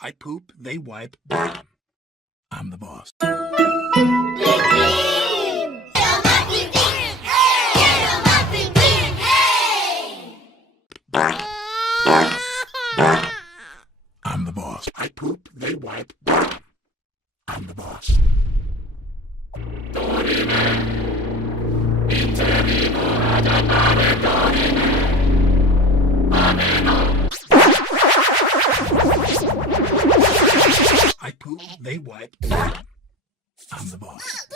I poop, they wipe. I'm the boss. I'm the boss. I poop, they wipe. I'm the boss. I poop, they wipe. I'm the boss.